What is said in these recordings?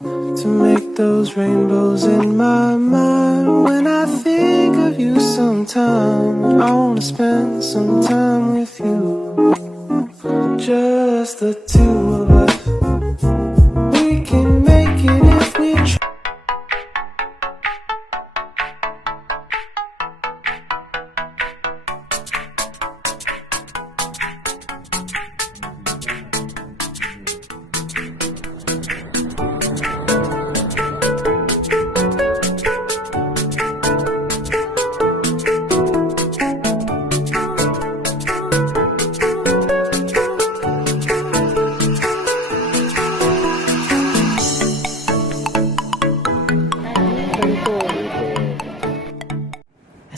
to make those rainbows in my mind. When I think of you sometime, I wanna spend some time with you. Just the two of us. We can make it if we try.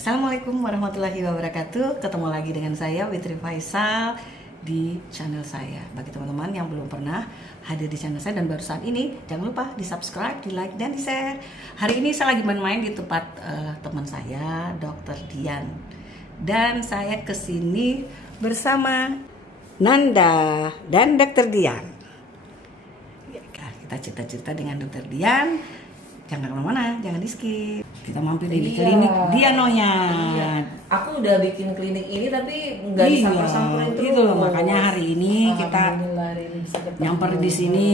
Assalamualaikum warahmatullahi wabarakatuh. Ketemu lagi dengan saya Witri Faisal di channel saya. Bagi teman-teman yang belum pernah hadir di channel saya dan baru saat ini, jangan lupa di subscribe, di like, dan di share. Hari ini saya lagi main-main di tempat teman saya, Dr. Dian. Dan saya kesini bersama Nanda dan Dr. Dian. Kita cerita-cerita dengan Dr. Dian. Jangan kemana-mana, jangan di skip. Kita mampir di klinik Dianonya. Iya. Aku udah bikin klinik ini tapi nggak disamper-samperin terus. Itu loh, makanya hari ini kita nyamper di sini.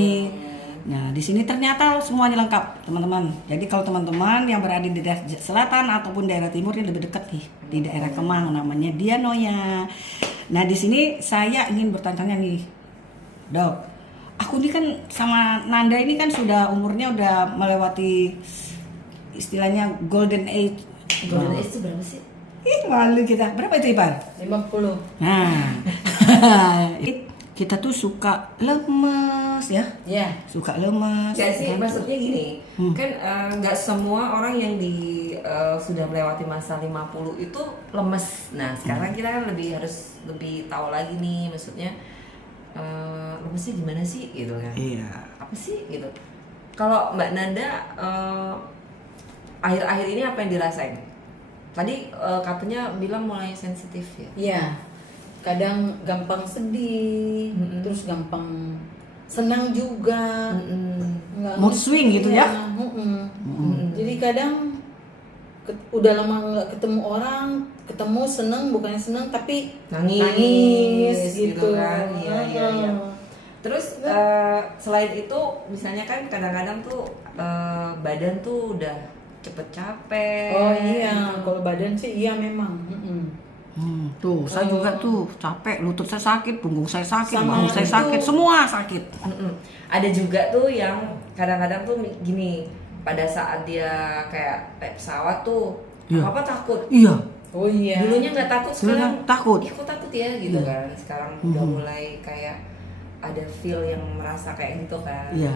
Nah, di sini ternyata semuanya lengkap, teman-teman. Jadi kalau teman-teman yang berada di daerah selatan ataupun daerah timur yang lebih dekat nih, di daerah Kemang, namanya Dianonya. Nah, di sini saya ingin bertanya nih, Dok. Aku ini kan sama Nanda ini kan sudah umurnya udah melewati istilahnya golden age. Golden age itu berapa sih? Ih, malu kita. Berapa itu, Ipar? 50. Nah, kita tuh suka lemes ya. Ya. Suka lemes. Gak sih, kan? maksudnya gini. Kan nggak semua orang yang sudah melewati masa 50 itu lemes. Nah, sekarang kita kan harus lebih tahu lagi nih, maksudnya lemesnya gimana sih gitu kan? Iya. Apa sih gitu? Kalau Mbak Nanda akhir-akhir ini apa yang dirasain? Tadi katanya bilang mulai sensitif ya? Iya. Kadang gampang sedih, terus gampang senang juga. Mood swing gitu ya? Jadi kadang udah lama nggak ketemu orang, ketemu seneng bukannya seneng tapi nangis gitu kan? Iya. Terus selain itu misalnya kan kadang-kadang tuh badan tuh udah cepet capek. Oh iya, kalau badan sih iya memang. Tuh, saya juga tuh capek, lutut saya sakit, punggung saya sakit, Sama bahu saya itu. sakit, semua sakit. Ada juga tuh yang kadang-kadang tuh gini, pada saat dia kayak naik pesawat tuh Iya. apa takut. Iya. Oh iya. Dulunya nggak takut, sekarang takut. Ih, kok takut ya gitu kan. Sekarang udah mulai kayak ada feel yang merasa kayak gitu kan. Iya.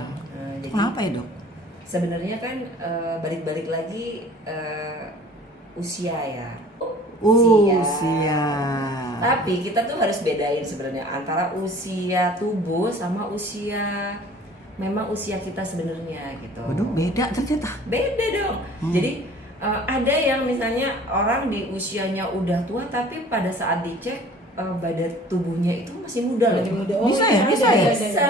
Jadi Kenapa ya, Dok? sebenarnya kan balik-balik lagi usia ya. Usia. Tapi kita tuh harus bedain sebenarnya antara usia tubuh sama usia memang usia kita sebenarnya gitu. Waduh, beda ternyata. Beda dong. Jadi ada yang misalnya orang di usianya udah tua tapi pada saat dicek badan tubuhnya itu masih muda loh. Masih muda. Bisa ya? Bisa ya? Bisa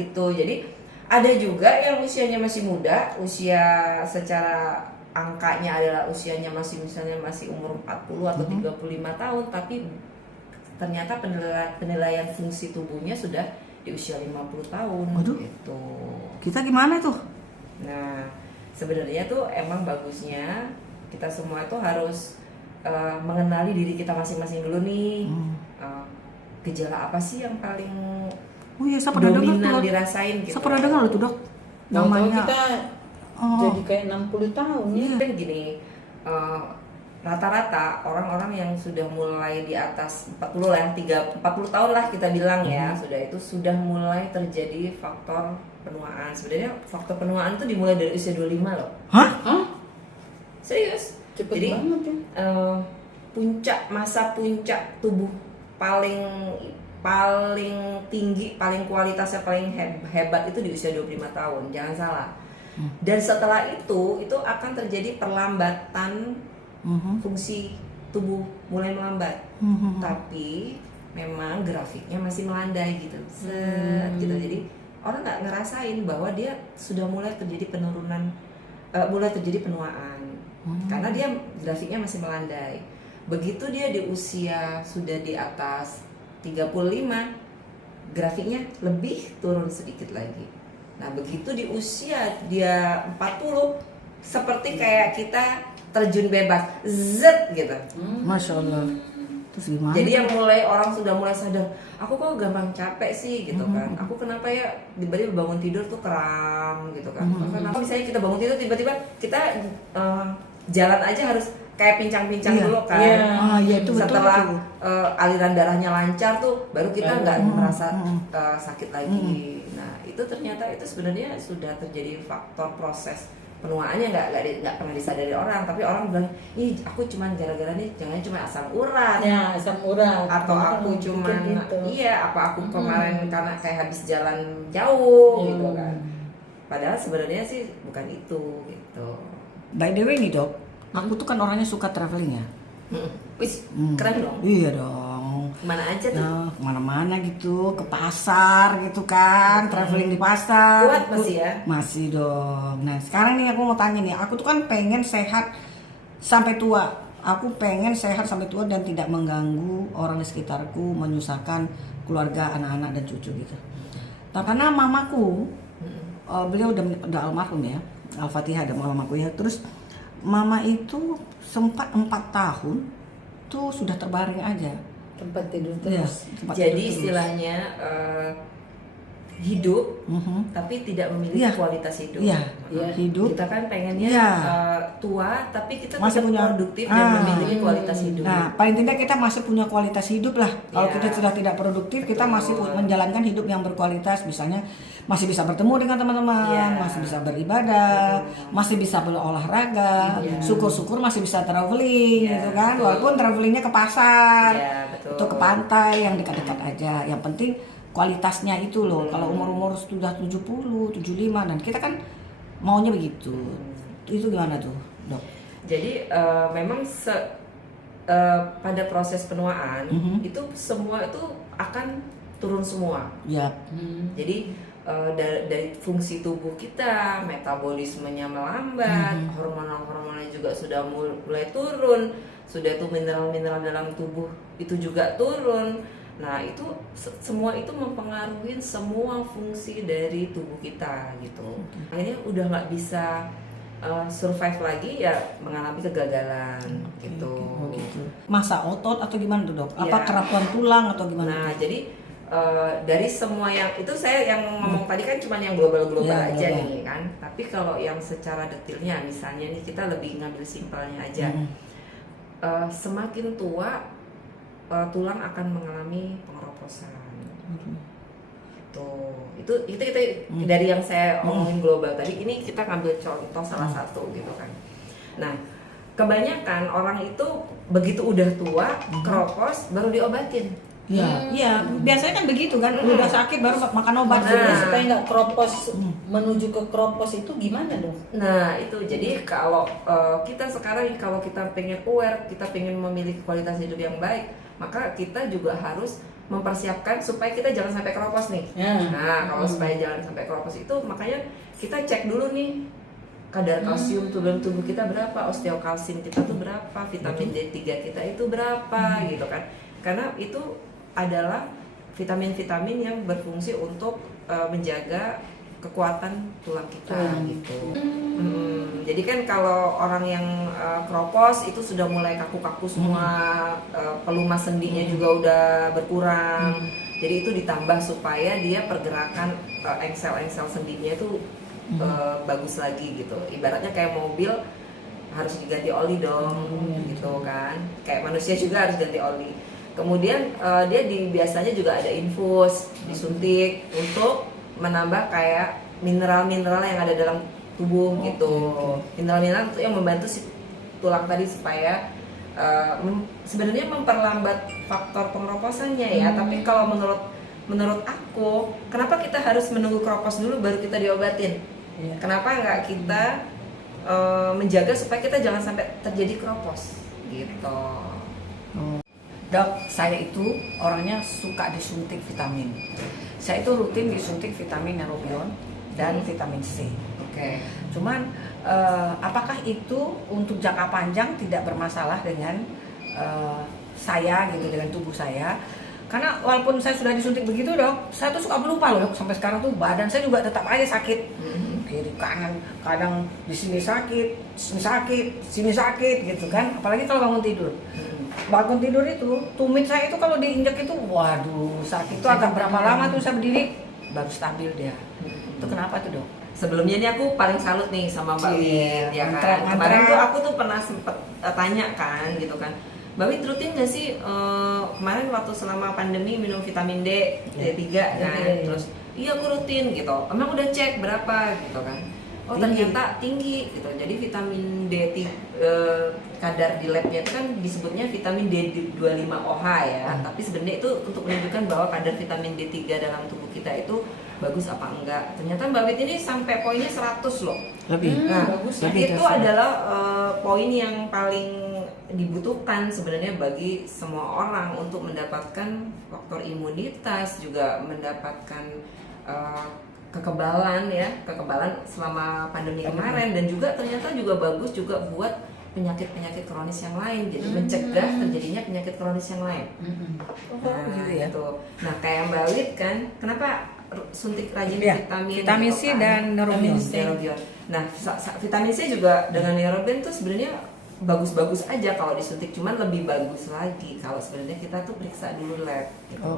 gitu. Jadi ada juga yang usianya masih muda, usia secara angkanya adalah usianya masih misalnya masih umur 40 atau 35 tahun tapi ternyata penilaian fungsi tubuhnya sudah di usia 50 tahun. Waduh. Gitu. Kita gimana tuh? Nah, sebenarnya tuh emang bagusnya kita semua itu harus mengenali diri kita masing-masing dulu nih. Gejala apa sih yang paling Oh iya, saya pernah dengar dominan tuh. dirasain gitu. Saya pernah dengar loh tuh, Dok. Namanya Namanya kita jadi kayak 60 tahun ya. Kan gini, rata-rata orang-orang yang sudah mulai di atas 40 lah, 40 tahun lah kita bilang ya, sudah mulai terjadi faktor penuaan. Sebenarnya faktor penuaan itu dimulai dari usia 25 loh. Hah? Serius? Cepet Jadi banget ya. masa puncak tubuh paling tinggi, paling kualitasnya paling hebat itu di usia 25 tahun, jangan salah. Dan setelah itu akan terjadi perlambatan fungsi tubuh mulai melambat. Tapi memang grafiknya masih melandai gitu. Gitu. Jadi orang nggak ngerasain bahwa dia sudah mulai terjadi penurunan, mulai terjadi penuaan, karena dia grafiknya masih melandai. Begitu dia di usia sudah di atas 35, grafiknya lebih turun sedikit lagi. Nah begitu di usia dia 40, seperti kayak kita terjun bebas, zet gitu. Masya Allah. Terus gimana? Jadi yang mulai orang sudah mulai sadar, aku kok gampang capek sih gitu kan. Aku kenapa ya tiba-tiba bangun tidur tuh kram gitu kan. Kenapa misalnya kita bangun tidur tiba-tiba kita jalan aja harus kayak pincang-pincang dulu kan. Iya itu setelah betul. Aliran darahnya lancar tuh baru kita nggak merasa sakit lagi. Nah itu ternyata itu sebenarnya sudah terjadi faktor proses penuaannya nggak pernah disadari orang, tapi orang bilang, ih aku cuman gara-gara nih, jangan cuma asam urat, Ya, asam urat. atau Karena aku kan cuman gitu. iya apa aku kemarin karena kayak habis jalan jauh gitu kan. Padahal sebenarnya sih bukan itu gitu. By the way nih dok, aku tuh kan orangnya suka traveling ya. Wis keren dong. Iya dong. Kemana aja tuh? Nah, kemana-mana gitu, ke pasar gitu kan, traveling di pasar. Kuat masih ya? Masih dong. Nah sekarang nih aku mau tanya nih, aku tuh kan pengen sehat sampai tua. Aku pengen sehat sampai tua dan tidak mengganggu orang di sekitarku, menyusahkan keluarga, anak-anak dan cucu gitu. Nah, karena mamaku, beliau udah almarhum ya, Al-Fatihah ada mamaku ya. Terus mama itu sempat 4 tahun tuh sudah terbaring aja. Tempat tidur Iya, terus. tempat Jadi tidur terus. istilahnya hidup tapi tidak memiliki Iya. kualitas hidup. Iya, Iya. hidup. Kita kan pengennya Iya. tua tapi kita Masih tetap punya produktif dan memiliki kualitas hidup. Nah, paling tidak kita masih punya kualitas hidup lah. Kalau Iya. kita sudah tidak produktif, kita masih menjalankan hidup yang berkualitas. Misalnya masih bisa bertemu dengan teman-teman, Iya. masih bisa beribadah, masih bisa berolahraga, Iya. syukur-syukur masih bisa traveling Iya, gitu kan. betul. Walaupun travelingnya ke pasar, Iya, betul. atau ke pantai yang dekat-dekat aja. Yang penting kualitasnya itu loh. Kalau umur-umur sudah 70, 75 dan kita kan maunya begitu. Itu gimana tuh, Dok? Jadi memang pada proses penuaan itu semua itu akan turun semua. Ya. Jadi dari fungsi tubuh kita, metabolismenya melambat, hormonal-hormonnya juga sudah mulai turun, sudah tuh mineral-mineral dalam tubuh itu juga turun. Nah itu semua itu mempengaruhi semua fungsi dari tubuh kita gitu. Akhirnya udah nggak bisa survive lagi ya, mengalami kegagalan gitu. Masa otot atau gimana tuh dok? Apa Iya. kerapuan tulang atau gimana? Nah jadi dari semua yang itu saya yang ngomong tadi kan cuma yang global-global Iya, aja global. nih kan. Tapi kalau yang secara detailnya misalnya nih kita lebih ngambil simpelnya aja. Semakin tua tulang akan mengalami pengeroposan. Tuh, itu dari yang saya omongin global tadi, ini kita ngambil contoh salah satu gitu kan. Nah, kebanyakan orang itu begitu udah tua, keropos baru diobatin. Iya, biasanya kan begitu kan, udah sakit baru makan obat. Maksudnya supaya nggak kropos menuju ke kropos itu gimana dong? Nah itu jadi kalau kita sekarang kalau kita pengen aware, kita pengen memiliki kualitas hidup yang baik, maka kita juga harus mempersiapkan supaya kita jangan sampai keropos nih. Ya. Nah kalau supaya jangan sampai keropos itu makanya kita cek dulu nih kadar kalsium dalam tubuh kita berapa, osteokalsium kita tuh berapa, vitamin D3 kita itu berapa gitu kan. Karena itu adalah vitamin-vitamin yang berfungsi untuk menjaga kekuatan tulang kita gitu. Jadi kan kalau orang yang keropos itu sudah mulai kaku-kaku semua, pelumas sendinya juga udah berkurang. Jadi itu ditambah supaya dia pergerakan engsel-engsel sendinya itu bagus lagi gitu. Ibaratnya kayak mobil harus diganti oli dong, gitu kan. Kayak manusia juga harus ganti oli. Kemudian dia biasanya juga ada infus, disuntik untuk menambah kayak mineral-mineral yang ada dalam tubuh gitu. Mineral-mineral itu yang membantu si tulang tadi supaya sebenarnya memperlambat faktor pengeroposannya ya. Tapi kalau menurut aku, kenapa kita harus menunggu keropos dulu baru kita diobatin? Kenapa nggak kita menjaga supaya kita jangan sampai terjadi keropos gitu. Dok, saya itu orangnya suka disuntik vitamin. saya itu rutin disuntik vitamin neurobion dan vitamin C. Oke. Cuman apakah itu untuk jangka panjang tidak bermasalah dengan saya gitu, dengan tubuh saya? Karena walaupun saya sudah disuntik begitu dok, saya tuh suka lupa loh dok. Sampai sekarang tuh badan saya juga tetap aja sakit. Kiri kanan, kadang di sini sakit, sini sakit gitu kan. Apalagi kalau bangun tidur. Bangun tidur itu, tumit saya itu kalau diinjak itu, waduh sakit tuh. Agak berapa lama tuh saya berdiri baru stabil dia. Itu kenapa tuh dok? Sebelumnya nih aku paling salut nih sama Mbak Wit ya kan. Kemarin tuh aku tuh pernah sempet tanya kan gitu kan, Mbak Wit rutin nggak sih kemarin waktu selama pandemi minum vitamin D3 kan? Terus iya aku rutin gitu. Emang udah cek berapa gitu kan? Oh ternyata tinggi gitu. Jadi vitamin D kadar di labnya itu kan disebutnya vitamin D25OH ya. Tapi sebenarnya itu untuk menunjukkan bahwa kadar vitamin D3 dalam tubuh kita itu bagus apa enggak. Ternyata Mbak Wit ini sampai poinnya 100 loh. Lebih. Nah, bagus. itu adalah poin yang paling dibutuhkan sebenarnya bagi semua orang untuk mendapatkan faktor imunitas, juga mendapatkan kekebalan selama pandemi kemarin, dan juga ternyata juga bagus juga buat penyakit-penyakit kronis yang lain, jadi mencegah terjadinya penyakit kronis yang lain. Gitu ya. Gitu. Nah kayak Mbak Wit kan, kenapa suntik rajin vitamin C dan neurobion. Nah vitamin C juga dengan neurobion tuh sebenarnya bagus-bagus aja kalau disuntik, cuman lebih bagus lagi kalau sebenarnya kita tuh periksa dulu lab gitu.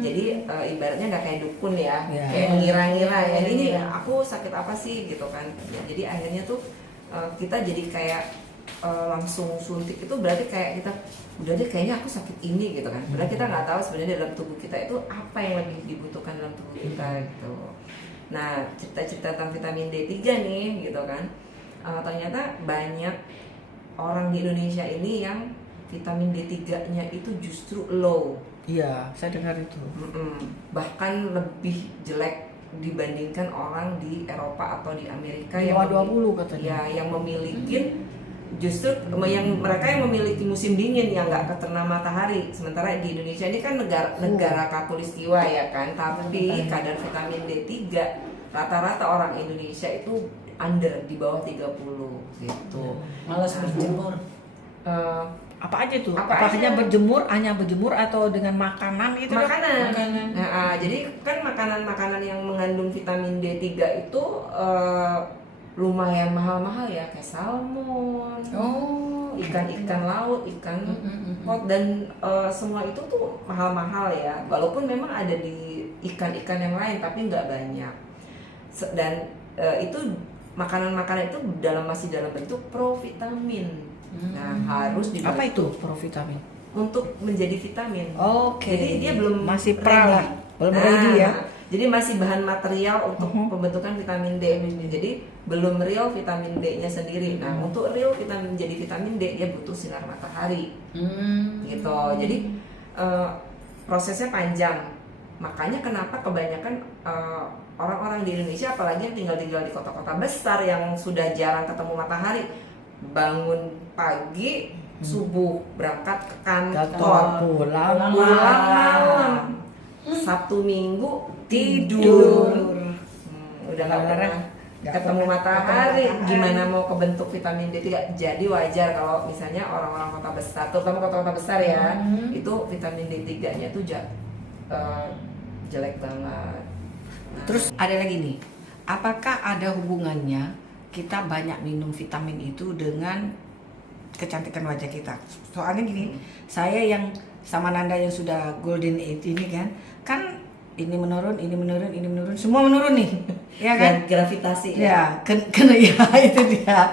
Jadi ibaratnya nggak kayak dukun ya, kayak mengira-ngira ya ini aku sakit apa sih gitu kan ya, jadi akhirnya tuh kita jadi kayak langsung suntik itu berarti kayak kita udah deh kayaknya aku sakit ini gitu kan, padahal kita nggak tahu sebenarnya dalam tubuh kita itu apa yang lebih dibutuhkan dalam tubuh kita gitu. Nah cerita-cerita tentang vitamin D3 nih gitu kan, ternyata banyak orang di Indonesia ini yang vitamin D3-nya itu justru low. Iya, saya dengar itu. Bahkan lebih jelek dibandingkan orang di Eropa atau di Amerika yang 20 katanya. Ya, yang memiliki justru mereka yang memiliki musim dingin yang nggak terkena matahari. Sementara di Indonesia ini kan negara khatulistiwa ya kan, tapi kadar vitamin D3 rata-rata orang Indonesia itu under, di bawah 30 gitu. Malas berjemur. Apa aja tuh? Apa aja? Hanya berjemur atau dengan makanan gitu? Makanan. Nah, jadi kan makanan-makanan yang mengandung vitamin D3 itu lumayan mahal-mahal ya, kayak salmon, ikan-ikan laut, ikan pot, dan semua itu tuh mahal-mahal ya. Walaupun memang ada di ikan-ikan yang lain, tapi nggak banyak. Dan itu makanan-makanan itu masih dalam bentuk provitamin. Nah, harus apa itu provitamin? Untuk menjadi vitamin. Jadi dia belum masih pra, belum ready ya. Jadi masih bahan material untuk pembentukan vitamin D. Jadi belum real vitamin D-nya sendiri. Nah, untuk real menjadi vitamin D dia butuh sinar matahari. Gitu. Jadi prosesnya panjang. Makanya kenapa kebanyakan orang-orang di Indonesia, apalagi yang tinggal di kota-kota besar yang sudah jarang ketemu matahari, bangun pagi, subuh berangkat ke kantor, pulang malam, Sabtu Minggu tidur. Udah nggak pernah ketemu matahari, gimana mau kebentuk vitamin D3? Jadi wajar kalau misalnya orang-orang kota besar, terutama kota-kota besar ya, itu vitamin D3-nya tuh jelek banget. Terus ada lagi nih, apakah ada hubungannya kita banyak minum vitamin itu dengan kecantikan wajah kita? Soalnya gini, saya yang sama Nanda yang sudah golden age ini kan ini menurun, semua menurun nih, ya kan? Gravitasi. Ya, kena ya itu dia.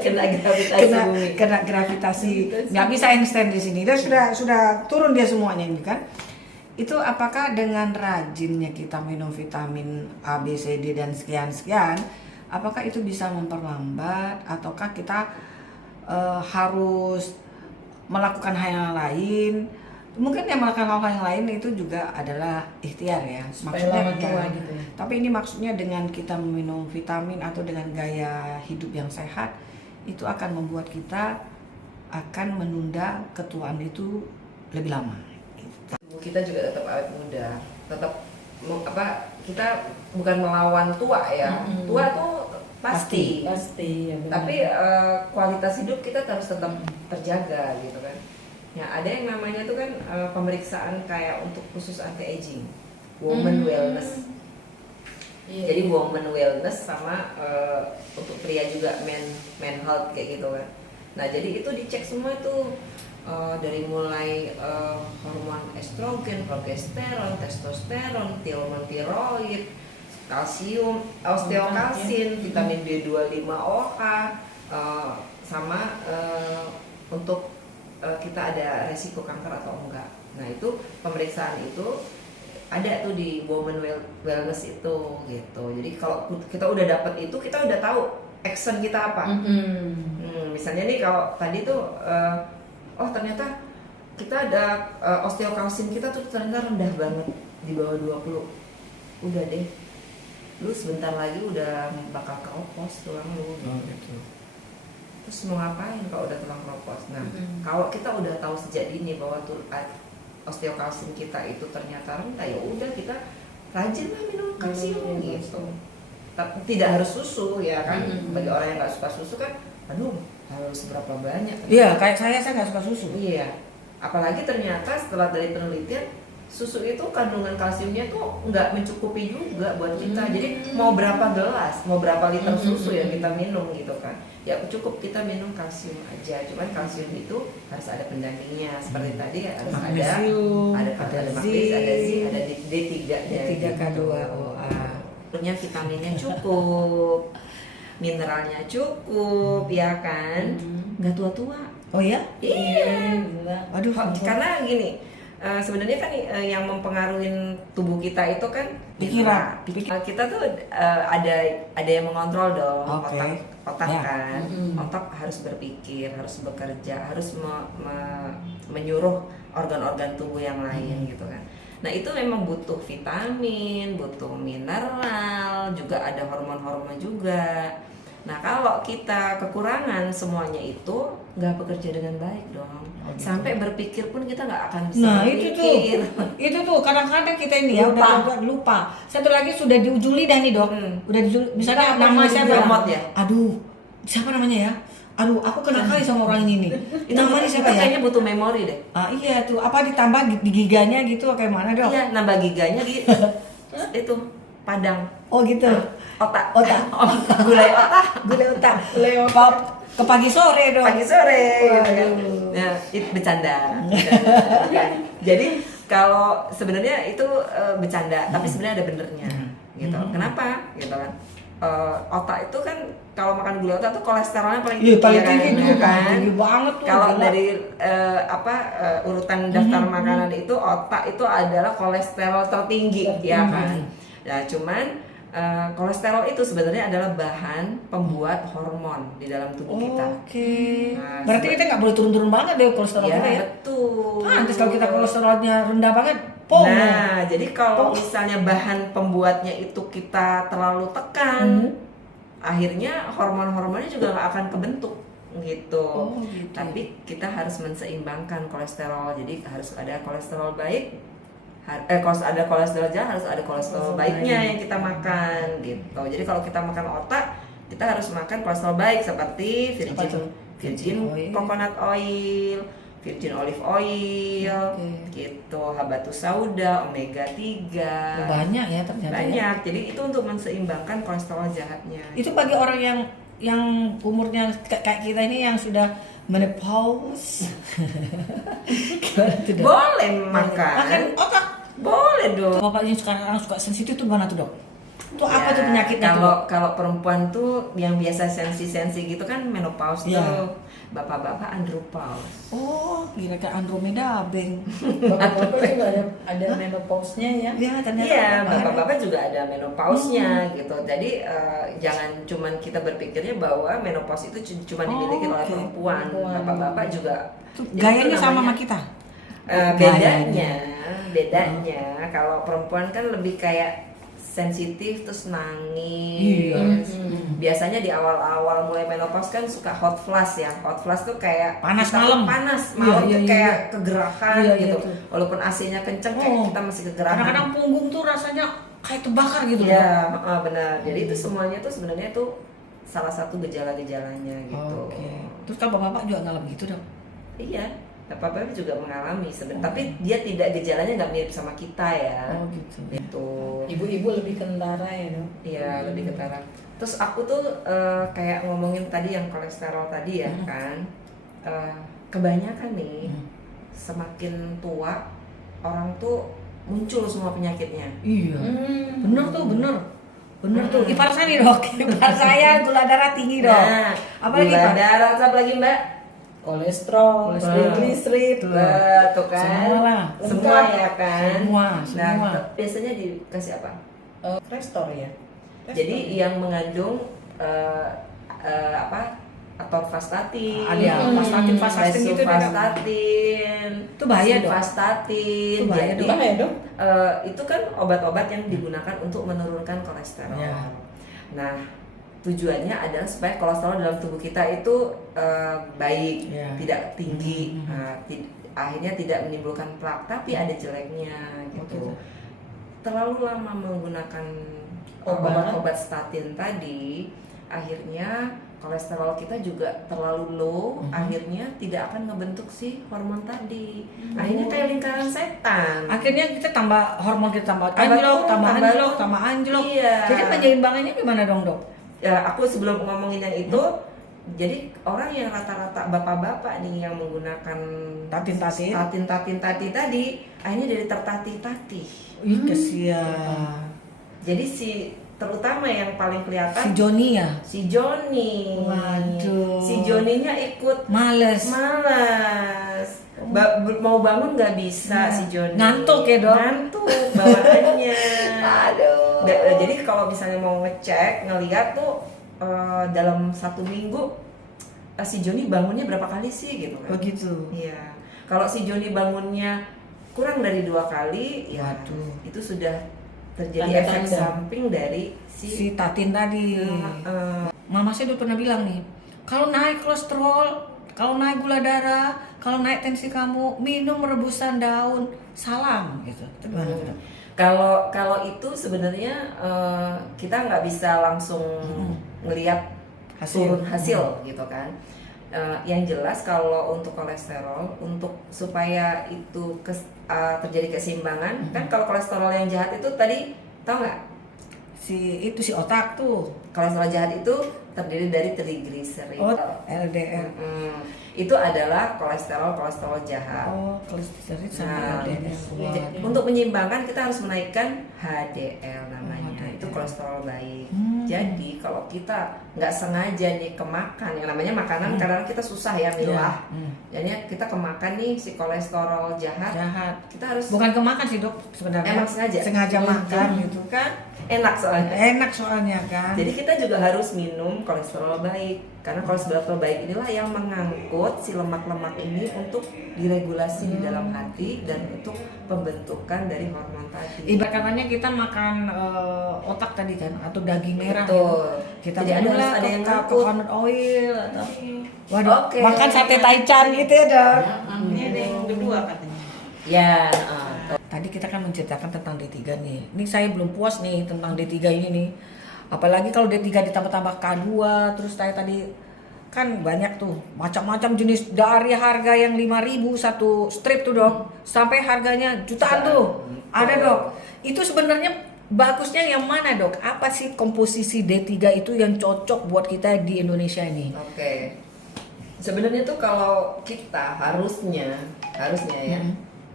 Kena gravitasi bumi. Kena gravitasi. Nggak bisa handstand di sini. Dia sudah turun dia semuanya ini kan. Itu apakah dengan rajinnya kita minum vitamin A, B, C, D dan sekian, apakah itu bisa memperlambat ataukah kita harus melakukan hal yang lain? Mungkin yang melakukan hal yang lain itu juga adalah ikhtiar ya. Maksudnya gitu ya. Tapi ini maksudnya dengan kita meminum vitamin atau dengan gaya hidup yang sehat, itu akan membuat kita akan menunda ketuaan itu lebih lama. kita juga tetap awet muda, tetap kita bukan melawan tua ya. Tua tuh pasti ya, benar. tapi kualitas hidup kita harus tetap terjaga gitu kan. Ya ada yang namanya tuh kan pemeriksaan kayak untuk khusus anti aging, woman wellness. Jadi woman wellness sama untuk pria juga men health kayak gitu kan. Nah jadi itu dicek semua itu dari mulai hormon estrogen, progesteron, testosteron, tiroid, kalsium, osteokalsin, vitamin B25OH, sama untuk kita ada resiko kanker atau enggak. Nah itu pemeriksaan itu ada tuh di woman wellness itu gitu. Jadi kalau kita udah dapet itu, kita udah tahu action kita apa. Misalnya nih kalau tadi tuh oh ternyata kita ada osteokalsin kita tuh ternyata rendah banget di bawah 20. Udah deh, lu sebentar lagi udah bakal keropos tulang lu gitu. Terus mau ngapain kalau udah tulang keropos? Nah kalau kita udah tahu sejak dini bahwa tuh osteokalsin kita itu ternyata rendah, ya udah kita rajin lah minum kalsium gitu. Tapi tidak harus susu ya kan. Bagi orang yang nggak suka susu kan, aduh harus berapa banyak? Iya, kayak saya nggak suka susu. Iya. Apalagi ternyata setelah dari penelitian, susu itu kandungan kalsiumnya tuh nggak mencukupi juga buat kita. Jadi mau berapa gelas, mau berapa liter susu yang kita minum gitu kan, ya cukup kita minum kalsium aja. Cuman kalsium itu harus ada pendampingnya. Seperti tadi harus magnesium, ada magnesium, ada zinc, ada D3K2OA. Punya vitaminnya cukup, mineralnya cukup, ya kan? Nggak tua-tua. Oh ya? Iya. Aduh, Karena gini, sebenarnya kan yang mempengaruhi tubuh kita itu kan pikiran. Kita tuh ada yang mengontrol dong, otak ya. kan. Otak harus berpikir, harus bekerja, harus menyuruh organ-organ tubuh yang lain gitu kan. Nah itu memang butuh vitamin, butuh mineral, juga ada hormon-hormon juga. Nah kalau kita kekurangan semuanya itu nggak bekerja dengan baik dong. Sampai berpikir pun kita nggak akan bisa berpikir. Itu tuh kadang-kadang kita ini ya udah lupa. Satu lagi sudah di ujung lidah nih dok. Udah di misalnya nama siapa? Ya? Aduh, siapa namanya ya? Aduh, aku kenal kali sama orang ini nih. Namanya siapa ya? Kayaknya butuh memori deh. Iya tuh, apa ditambah di giganya gitu kayak mana dok? Iya, nambah giganya di itu padang. Oh gitu. Otak. Gulai otak. Ke pagi sore dong. Pagi sore gitu kan. Nah, itu bercanda. Jadi kalau sebenarnya itu bercanda, tapi sebenarnya ada benernya gitu. Kenapa? Gitu kan. Otak itu kan kalau makan gulai otak tuh kolesterolnya paling tinggi kan. Tinggi banget tuh. Kalau dari urutan daftar makanan itu otak itu adalah kolesterol tertinggi ya kan. Nah, cuman kolesterol itu sebenarnya adalah bahan pembuat hormon di dalam tubuh kita. Nah, berarti kita nggak boleh turun-turun banget deh kolesterol kita ya. Betul. Pantes kalau kita kolesterolnya rendah banget. Nah, jadi kalau misalnya bahan pembuatnya itu kita terlalu tekan, akhirnya hormon-hormonnya juga nggak akan kebentuk gitu. Tapi kita harus menseimbangkan kolesterol. Jadi harus ada kolesterol baik. Kalau ada kolesterol jahat harus ada kolesterol baiknya yang kita makan gitu. Jadi kalau kita makan otak, kita harus makan kolesterol baik seperti virgin coconut oil, virgin olive oil, gitu, habatus sauda, omega 3. Banyak ya ternyata. Banyak. Jadi itu untuk menseimbangkan kolesterol jahatnya. Itu bagi orang yang umurnya kayak kita ini yang sudah menopause. Boleh makan otak. Boleh dong. Bapaknya sekarang suka sensitif tuh mana tuh dok? Itu apa tuh penyakitnya kalau perempuan tuh yang biasa sensi gitu kan menopause tuh. Bapak-bapak andropause. Oh, kira kayak Andromeda beng. Bapak-bapak juga ada menopause-nya ya? Iya, ternyata. Iya, bapak-bapak juga ada menopause-nya gitu. Jadi jangan cuman kita berpikirnya bahwa menopause itu cuma dimiliki oleh perempuan. Bapak-bapak juga. Gayanya sama sama kita. Bedanya kalau perempuan kan lebih kayak sensitif terus nangis, Biasanya di awal-awal mulai menopause kan suka hot flash ya. Hot flash tuh kayak Panas kita malam. Panas malam Iya, tuh iya, kayak iya. kegerakan Iya, iya, gitu. tuh. Walaupun AC-nya kenceng kayak kita masih kegerakan. Kadang-kadang punggung tuh rasanya kayak terbakar gitu. Iya, benar. Jadi itu semuanya tuh sebenarnya tuh salah satu gejala-gejalanya gitu. Oke. Terus kalau bapak juga ngalamin gitu dong? Iya, Papa juga mengalami sebenarnya. Tapi dia tidak gejalanya nggak mirip sama kita ya. Oh gitu. Gitu. Ibu-ibu lebih kentara ya dok. Iya, lebih ketara. Terus aku tuh kayak ngomongin tadi yang kolesterol tadi ya kan. Kebanyakan nih semakin tua orang tuh muncul semua penyakitnya. Iya. Bener tuh, bener tuh. Ipar saya nih dok. Ipar saya gula darah tinggi dok. Nah, Apalagi gula Pak? darah, apa lagi Mbak? Kolesterol, triglycerid, Tuh kan. Semua lah. Semua ya kan. Semua. Nah, biasanya dikasih apa? Restor ya. Jadi yang mengandung atorvastatin, Ada vastatin gitu dok. vastatin, Itu bahaya, Dok. vastatin. Itu bahaya, Jadi, Dok. Bahaya dok. itu kan obat-obat yang digunakan untuk menurunkan kolesterol. Ya. Nah, tujuannya adalah supaya kolesterol dalam tubuh kita itu baik, Ya. tidak tinggi, akhirnya tidak menimbulkan plak. Tapi ada jeleknya gitu. Oke. Terlalu lama menggunakan obat-obat statin tadi, akhirnya kolesterol kita juga terlalu low, akhirnya tidak akan ngebentuk si hormon tadi. Akhirnya kayak lingkaran setan. Akhirnya kita tambah hormon, kita tambah Tambah anjlok, turun, tambah tambah anjlok, turun. tambah anjlok. Iya. Jadi penyeimbangannya gimana dong dok? Ya, aku sebelum ngomongin yang itu, jadi orang yang rata-rata bapak-bapak nih yang menggunakan Tatin-tatin. tatin tadi, akhirnya jadi tertatih-tatih. Ih kesian. Jadi terutama yang paling kelihatan Si Joni ya? si Joni. Waduh. Si Joninya ikut Males. Mau bangun nggak bisa si Joni. Ngantuk ya, Dok? Ngantuk bawaannya. Aduh. Jadi kalau misalnya mau ngeliat tuh dalam 1 minggu si Joni bangunnya berapa kali sih gitu kan? Begitu. Iya. Kalau si Joni bangunnya kurang dari 2 kali, ya Waduh. itu sudah terjadi efek Tanda-tanda. samping dari Si Tatin tadi. Mama saya dulu pernah bilang nih, kalau naik kolesterol, kalau naik gula darah, kalau naik tensi kamu, minum rebusan daun salam gitu. Itu gimana tuh, Dok? Kalau itu sebenarnya kita nggak bisa langsung ngelihat turun hasil gitu kan. Yang jelas kalau untuk kolesterol, untuk supaya itu terjadi keseimbangan, kan kalau kolesterol yang jahat itu tadi tahu nggak? Si otak tuh. Kolesterol jahat itu terdiri dari triglycerid. Oh, LDL. Itu adalah kolesterol jahat. Oh, kolesterol sama Nah, LDL. untuk menyeimbangkan kita harus menaikkan HDL namanya. HDL. Itu kolesterol baik. Jadi kalau kita nggak sengaja nih kemakan, yang namanya makanan kadang kita susah ya milah. Jadi kita kemakan nih si kolesterol jahat. Kita harus Bukan kemakan sih dok sebenarnya. Emang sengaja? Sengaja makan gitu kan. enak soalnya. Enak soalnya kan. Jadi kita juga harus minum kolesterol baik. Karena kolesterol baik inilah yang mengangkut si lemak-lemak ini untuk diregulasi di dalam hati dan untuk pembentukan dari hormon tadi. Ibarat katanya kita makan otak tadi kan atau daging merah. Betul. Ya. Kita Jadi minum lah ada yang ke ngangkut. coconut oil atau waduh, Oke. makan sate taichan gitu ya dok. Ini ada yang kedua katanya. Ya, Tadi kita kan menceritakan tentang D3 nih. Ini saya belum puas nih tentang D3 ini nih. Apalagi kalau D3 ditambah-tambah K2, terus saya tadi kan banyak tuh macam-macam jenis dari harga yang 5.000 satu strip tuh dok, sampai harganya jutaan tuh. Ada dok. Itu sebenarnya bagusnya yang mana dok? Apa sih komposisi D3 itu yang cocok buat kita di Indonesia ini? Oke. Sebenarnya tuh kalau kita harusnya ya,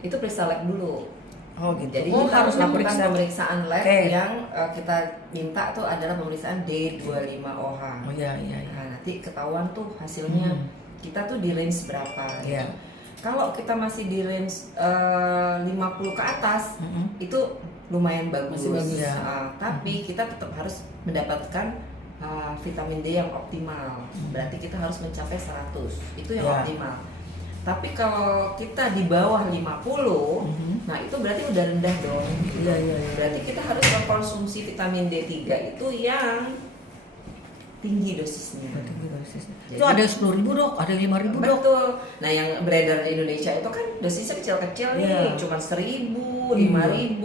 itu periksa lab dulu. Oh gitu. Jadi Oh, kita harus harusnya lakukan periksa. pemeriksaan lab Oke. yang kita minta tuh adalah pemeriksaan D25OH. Oh iya iya. Nah, nanti ketahuan tuh hasilnya kita tuh di range berapa. Iya. Kalau kita masih di range 50 ke atas, itu lumayan bagus. Masih bagus, ya. Tapi kita tetap harus mendapatkan vitamin D yang optimal. Berarti kita harus mencapai 100. Itu yang Ya. optimal. Tapi kalau kita di bawah 50, nah itu berarti udah rendah dong. Iya iya. Berarti kita harus mengkonsumsi vitamin D3 itu yang tinggi dosisnya. Itu ada 10.000 dok, ada 5.000 dok. Betul. Nah yang beredar di Indonesia itu kan dosisnya kecil-kecil nih, cuma 1.000, 5.000.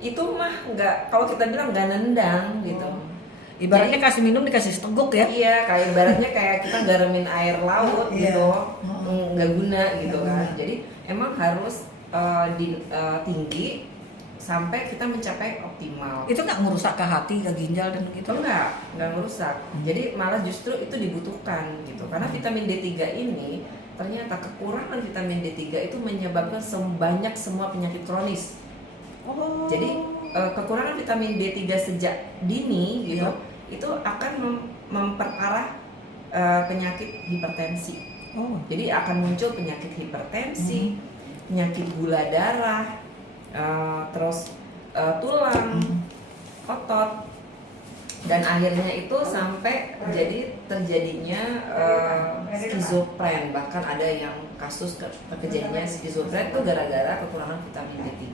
Itu mah nggak, kalau kita bilang nggak nendang gitu. Ibaratnya kasih minum dikasih seteguk ya? Iya, kayak ibaratnya kayak kita garamin air laut gitu, nggak guna gitu kan. Jadi emang harus tinggi sampai kita mencapai optimal. Itu nggak ngerusak ke hati, ke ginjal dan gitu? Enggak ngerusak. Jadi malah justru itu dibutuhkan gitu. Karena vitamin D3 ini ternyata kekurangan vitamin D3 itu menyebabkan banyak semua penyakit kronis. Jadi kekurangan vitamin D3 sejak dini gitu, itu akan memperparah penyakit hipertensi. Jadi akan muncul penyakit hipertensi, penyakit gula darah, terus tulang, otot, dan akhirnya itu sampai jadi terjadinya skizofren. Bahkan ada yang kasus kejadiannya skizofren itu gara-gara kekurangan vitamin D3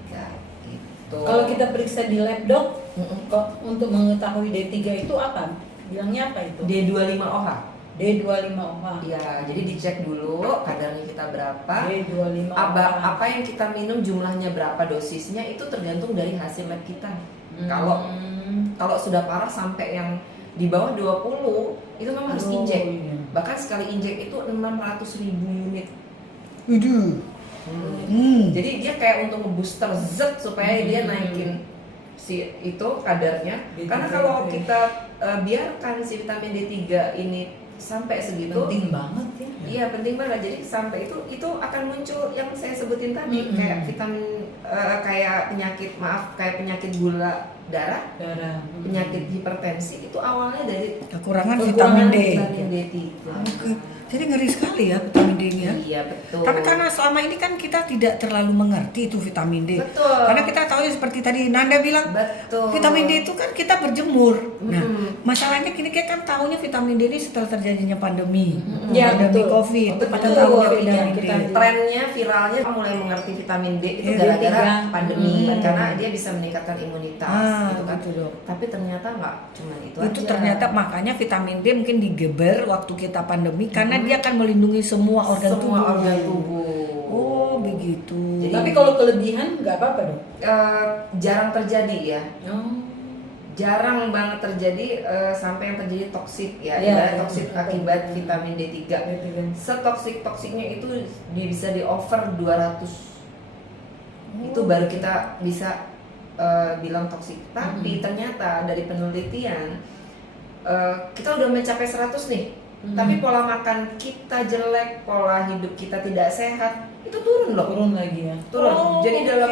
gitu. Kalau kita periksa di lab dok, kok untuk mengetahui D3 itu apa? Bilangnya apa itu? D25OH. D25OH. Iya, jadi dicek dulu kadarnya kita berapa. D25OH. Apa yang kita minum jumlahnya berapa, dosisnya itu tergantung dari hasil lab kita. Kalau sudah parah sampai yang di bawah 20 itu memang harus injek. Bahkan sekali injek itu 600.000 unit. Jadi dia kayak untuk ngebooster zat supaya dia naikin si itu kadarnya. Karena kalau kita biarkan si vitamin D3 ini sampai segitu, penting banget ya. Iya penting banget. Jadi sampai itu akan muncul yang saya sebutin tadi, kayak vitamin kayak penyakit gula darah, penyakit hipertensi itu awalnya dari kekurangan vitamin D. Vitamin D3. Jadi ngeri sekali ya vitamin D-nya. Iya betul. Tapi karena selama ini kan kita tidak terlalu mengerti itu vitamin D. Betul. Karena kita tahu seperti tadi Nanda bilang, betul. Vitamin D itu kan kita berjemur. Nah, masalahnya kini kita kan tahunya vitamin D ini setelah terjadinya pandemi, pandemi COVID. Pada tahunya vitamin D. Trennya viralnya mulai mengerti vitamin D itu gara-gara pandemi, karena dia bisa meningkatkan imunitas, gitu kan. Tapi ternyata nggak cuma itu aja. Itu ternyata makanya vitamin D mungkin digeber waktu kita pandemi karena dia akan melindungi semua organ tubuh. Oh begitu. Jadi, tapi kalau kelebihan nggak apa-apa dong? Jarang terjadi ya. Jarang banget terjadi sampai yang terjadi toksik ya. Toksik akibat vitamin D3. Setoksik-toksiknya itu bisa di over 200. Itu baru kita bisa bilang toksik. Tapi ternyata dari penelitian kita udah mencapai 100 nih. Tapi pola makan kita jelek, pola hidup kita tidak sehat, itu turun loh. Turun lagi ya. Turun. Jadi dalam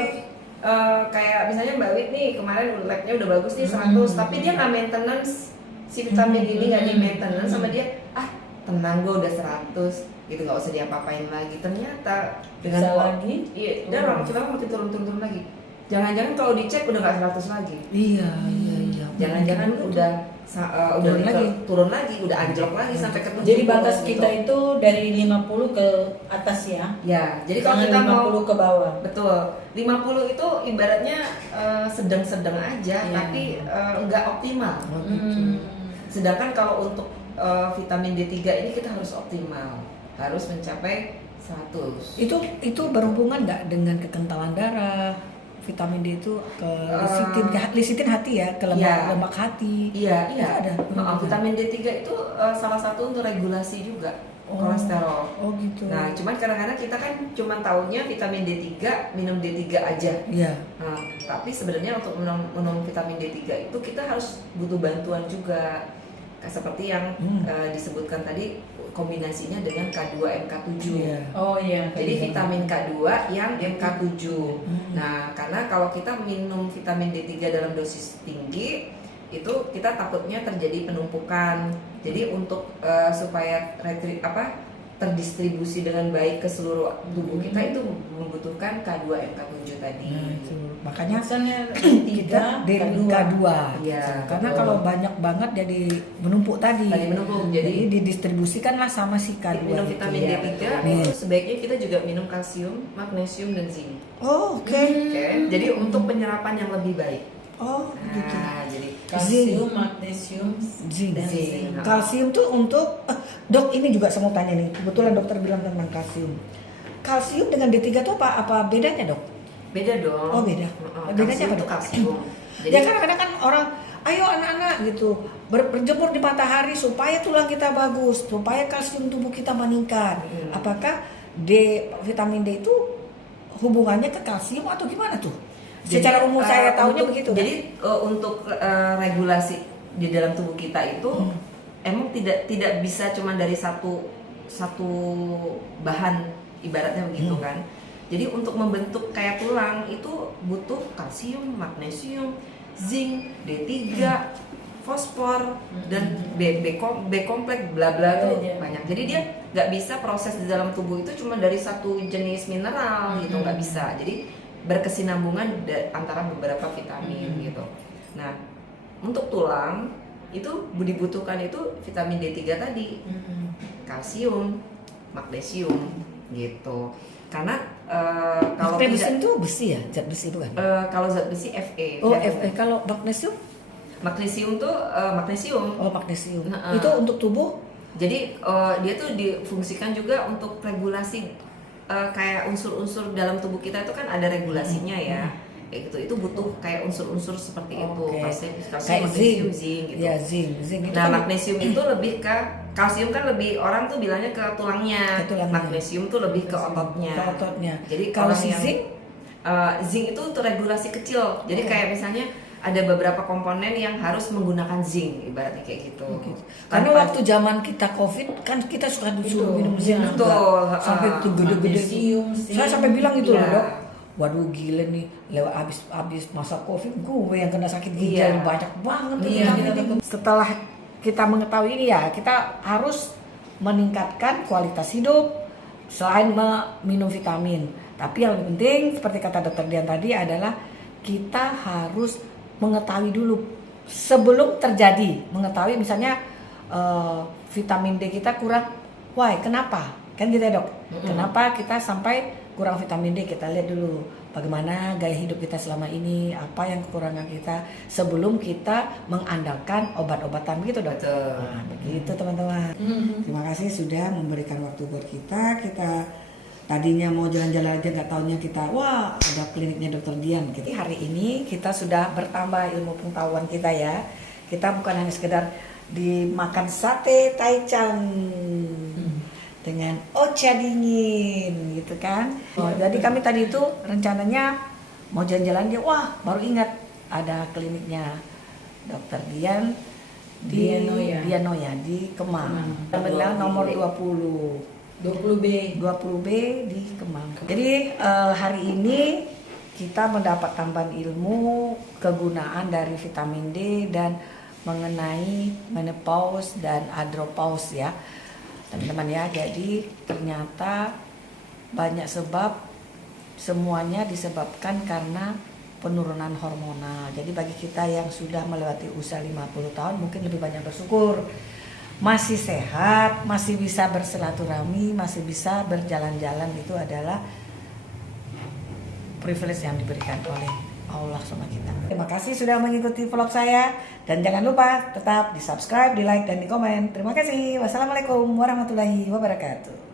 kayak misalnya Mbak Wit nih kemarin labnya udah bagus nih 100, tapi dia nggak maintenance si vitamin ini, nggak di maintenance sama dia. Tenang gue udah 100, gitu nggak usah diapa-apain lagi. Ternyata dengan lagi, dan lama-lama makin turun lagi. Jangan-jangan kalau dicek udah nggak 100 lagi. Iya. Jangan-jangan udah turun lagi, udah anjlok lagi sampai ke 70. Jadi batas kita itu dari 50 ke atas ya. Ya, jadi kalau kita 50 mau ke bawah. Betul. 50 itu ibaratnya sedang-sedang aja, tapi enggak optimal. Sedangkan kalau untuk vitamin D3 ini kita harus optimal. Harus mencapai 100. Itu berhubungan nggak dengan kekentalan darah? Vitamin D itu ke lesitin hati ya, ke lemak hati. Iya. Ada. Vitamin D3 itu salah satu untuk regulasi juga kolesterol. Oh gitu. Nah, cuman kadang-kadang kita kan cuma taunya vitamin D3 minum D3 aja. Iya. Nah, tapi sebenarnya untuk minum vitamin D3 itu kita harus butuh bantuan juga. Seperti yang disebutkan tadi, kombinasinya dengan K2 MK7. Oh iya. Jadi vitamin K2 yang MK7. Nah, karena kalau kita minum vitamin D3 dalam dosis tinggi, itu kita takutnya terjadi penumpukan. Jadi untuk supaya terdistribusi dengan baik ke seluruh tubuh kita itu membutuhkan K2 MK7 tadi. Makanya kita K2. Iya. Karena kalau banyak banget jadi menumpuk tadi. Jadi didistribusikanlah sama si K2. Minum vitamin D3 itu sebaiknya kita juga minum kalsium, magnesium dan zinc. Oh, oke. Jadi untuk penyerapan yang lebih baik. Oh, gitu. Jadi Kalsium, magnesium, zinc. dan zinc. Kalsium tuh untuk dok, ini juga saya mau tanya nih. Kebetulan dokter bilang tentang kalsium. Kalsium dengan D3 itu apa bedanya, Dok? Beda dong. Oh, beda. Bedanya apa, Kalsium itu Dok? kalsium. Ya kan kadang-kadang kan orang, ayo anak-anak gitu berjemur di matahari supaya tulang kita bagus, supaya kalsium tubuh kita meningkat. Apakah vitamin D itu hubungannya ke kalsium atau gimana tuh? Secara umum saya tahunya begitu. Jadi untuk regulasi di dalam tubuh kita itu emang tidak bisa cuma dari satu bahan, ibaratnya begitu kan. Jadi untuk membentuk kayak tulang itu butuh kalsium, magnesium, zinc, D3, fosfor, dan B kompleks, bla bla tuh banyak. Jadi dia nggak bisa proses di dalam tubuh itu cuma dari satu jenis mineral gitu, nggak bisa. Jadi berkesinambungan antara beberapa vitamin gitu. Nah, untuk tulang itu dibutuhkan itu vitamin D3 tadi, kalsium, magnesium gitu. Karena kalau magnesium itu besi ya, zat besi bukan? Kalau zat besi Fe. Oh, Fe. Kalau magnesium? Magnesium tuh magnesium. Oh, magnesium. Itu untuk tubuh. Jadi dia tuh difungsikan juga untuk regulasi kayak unsur-unsur dalam tubuh kita itu kan ada regulasinya ya. Kayak gitu. Itu butuh kayak unsur-unsur seperti itu. Kalsium, magnesium, zinc gitu. Ya, zinc itu nah, kan magnesium itu lebih ke kalsium kan lebih orang tuh bilangnya ke tulangnya. Magnesium tuh lebih ke ototnya. Jadi kalau si zinc itu untuk regulasi kecil. Jadi kayak misalnya ada beberapa komponen yang harus menggunakan zinc, ibaratnya kayak gitu. Karena waktu zaman kita COVID kan kita suka disuruh minum zinc juga. Sampai itu gede-gede. Saya sampai bilang itu loh, Dok. Waduh gila nih, lewat abis masa COVID gue yang kena sakit ginjal banyak banget. Setelah kita mengetahui ini ya, kita harus meningkatkan kualitas hidup selain minum vitamin. Tapi yang lebih penting seperti kata Dokter Dian tadi adalah kita harus mengetahui dulu sebelum terjadi, mengetahui misalnya vitamin D kita kurang, why, kenapa? Kan gitu ya, Dok. Kenapa kita sampai kurang vitamin D? Kita lihat dulu bagaimana gaya hidup kita selama ini, apa yang kekurangan kita sebelum kita mengandalkan obat-obatan gitu, Dok. Nah, begitu teman-teman. Terima kasih sudah memberikan waktu buat kita. Kita tadinya mau jalan-jalan aja nggak taunya kita, wah ada kliniknya Dokter Dian gitu. Hari ini kita sudah bertambah ilmu pengetahuan kita ya. Kita bukan hanya sekedar dimakan sate taichan dengan ocha dingin gitu kan. Jadi kami tadi itu rencananya mau jalan-jalan dia, wah baru ingat ada kliniknya Dokter Dian di Dianoya di Kemang. Terminal nomor 20B di Kemang. Jadi hari ini kita mendapat tambahan ilmu kegunaan dari vitamin D dan mengenai menopause dan andropause ya teman-teman ya. Jadi ternyata banyak sebab, semuanya disebabkan karena penurunan hormonal. Jadi bagi kita yang sudah melewati usia 50 tahun mungkin lebih banyak bersyukur. Masih sehat, masih bisa bersilaturahmi, masih bisa berjalan-jalan, itu adalah privilege yang diberikan oleh Allah sama kita. Terima kasih sudah mengikuti vlog saya dan jangan lupa tetap di subscribe, di like dan di komen. Terima kasih. Wassalamualaikum warahmatullahi wabarakatuh.